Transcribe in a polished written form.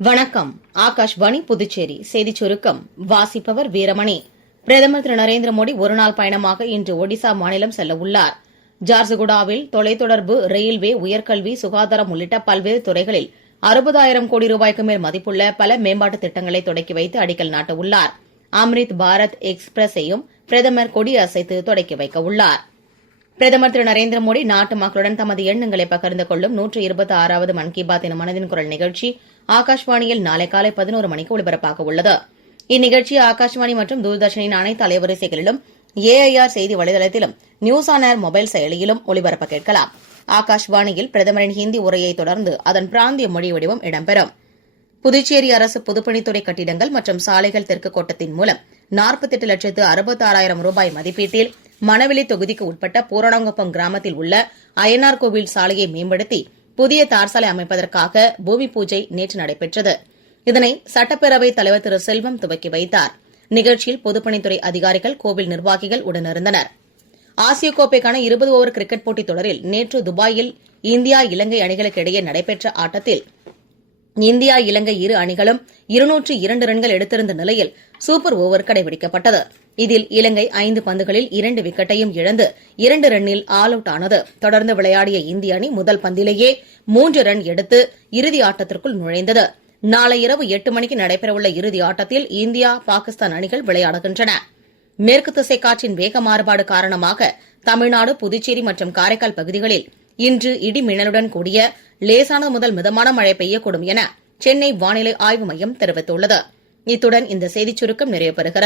வணக்கம். ஆகாஷ்வாணி புதுச்சேரி செய்திச் சுருக்கம் வாசிப்பவர் வீரமணி. பிரதமர் திரு நரேந்திர மோடி ஒருநாள் பயணமாக இன்று ஒடிசா மாநிலம் செல்ல உள்ளார். ஜார்சுகுடாவில் தொலைத்தொடர்பு, ரயில்வே, உயர்கல்வி, சுகாதாரம் உள்ளிட்ட பல்வேறு துறைகளில் 60,000 கோடி ரூபாய்க்கு மேல் மதிப்புள்ள பல மேம்பாட்டு திட்டங்களை தொடக்கி வைத்து அடிக்கல் நாட்ட உள்ளார். அம்ரித் பாரத் எக்ஸ்பிரஸையும் பிரதமர் கொடியசைத்து தொடக்கி வைக்க உள்ளார். பிரதமர் திரு நரேந்திர மோடி நாட்டு மக்களுடன் தமது எண்ணங்களை பகிர்ந்து கொள்ளும் 126வது மன் கி பாத் என மனதின் குரல் நிகழ்ச்சி ஆகாஷ்வாணியில் நாளை காலை 11 மணிக்கு ஒலிபரப்பாக உள்ளது. இந்நிகழ்ச்சி ஆகாஷ்வாணி மற்றும் தூர்தர்ஷனின் அனைத்து அலைவரிசைகளிலும், AIR செய்தி வலைதளத்திலும், நியூஸ் ஆன் ஏர் மொபைல் செயலியிலும் ஒலிபரப்ப கேட்கலாம். ஆகாஷ்வாணியில் பிரதமரின் ஹிந்தி உரையை தொடர்ந்து அதன் பிராந்திய மொழி வடிவம் இடம்பெறும். புதுச்சேரி அரசு பொதுப்பணித்துறை கட்டிடங்கள் மற்றும் சாலைகள் தெற்கு கோட்டத்தின் மூலம் 48,66,000 ரூபாய் மதிப்பீட்டில் மணவெளி தொகுதிக்கு உட்பட்ட பூரணங்குப்பம் கிராமத்தில் உள்ள அய்யனார் கோவில் சாலையை மேம்படுத்தி புதிய தார் சாலை அமைப்பதற்காக பூமி பூஜை நேற்று நடைபெற்றது. இதனை சட்டப்பேரவைத் தலைவர் திரு செல்வம் துவக்கி வைத்தார். நிகழ்ச்சியில் பொதுப்பணித்துறை அதிகாரிகள், கோவில் நிர்வாகிகள் உடனிருந்தனர். ஆசிய கோப்பைக்கான 20 ஓவர் கிரிக்கெட் போட்டித் தொடரில் நேற்று துபாயில் இந்தியா இலங்கை அணிகளுக்கு இடையே நடைபெற்ற ஆட்டத்தில் இந்தியா இலங்கை இரு அணிகளும் 202 ரன்கள் எடுத்திருந்த நிலையில் சூப்பர் ஓவர் கடைபிடிக்கப்பட்டது. இதில் இலங்கை 5 பந்துகளில் 2 விக்கெட்டையும் இழந்து 2 ரன்னில் ஆல் அவுட் ஆனது. தொடர்ந்து விளையாடிய இந்திய அணி முதல் பந்திலேயே 3 ரன் எடுத்து இறுதி ஆட்டத்திற்குள் நுழைந்தது. நாளை இரவு 8 மணிக்கு நடைபெறவுள்ள இறுதி ஆட்டத்தில் இந்தியா, பாகிஸ்தான் அணிகள் விளையாடுகின்றன. மேற்கு திசை காற்றின் வேக மாறுபாடு காரணமாக தமிழ்நாடு, புதுச்சேரி மற்றும் காரைக்கால் பகுதிகளில் இன்று இடி மின்னலுடன் கூடிய லேசானது முதல் மிதமான மழை பெய்யக்கூடும் என சென்னை வானிலை ஆய்வு மையம் தெரிவித்துள்ளது. இத்துடன் இந்த செய்திச் சுருக்கம் நிறைவு பெறுகிறது.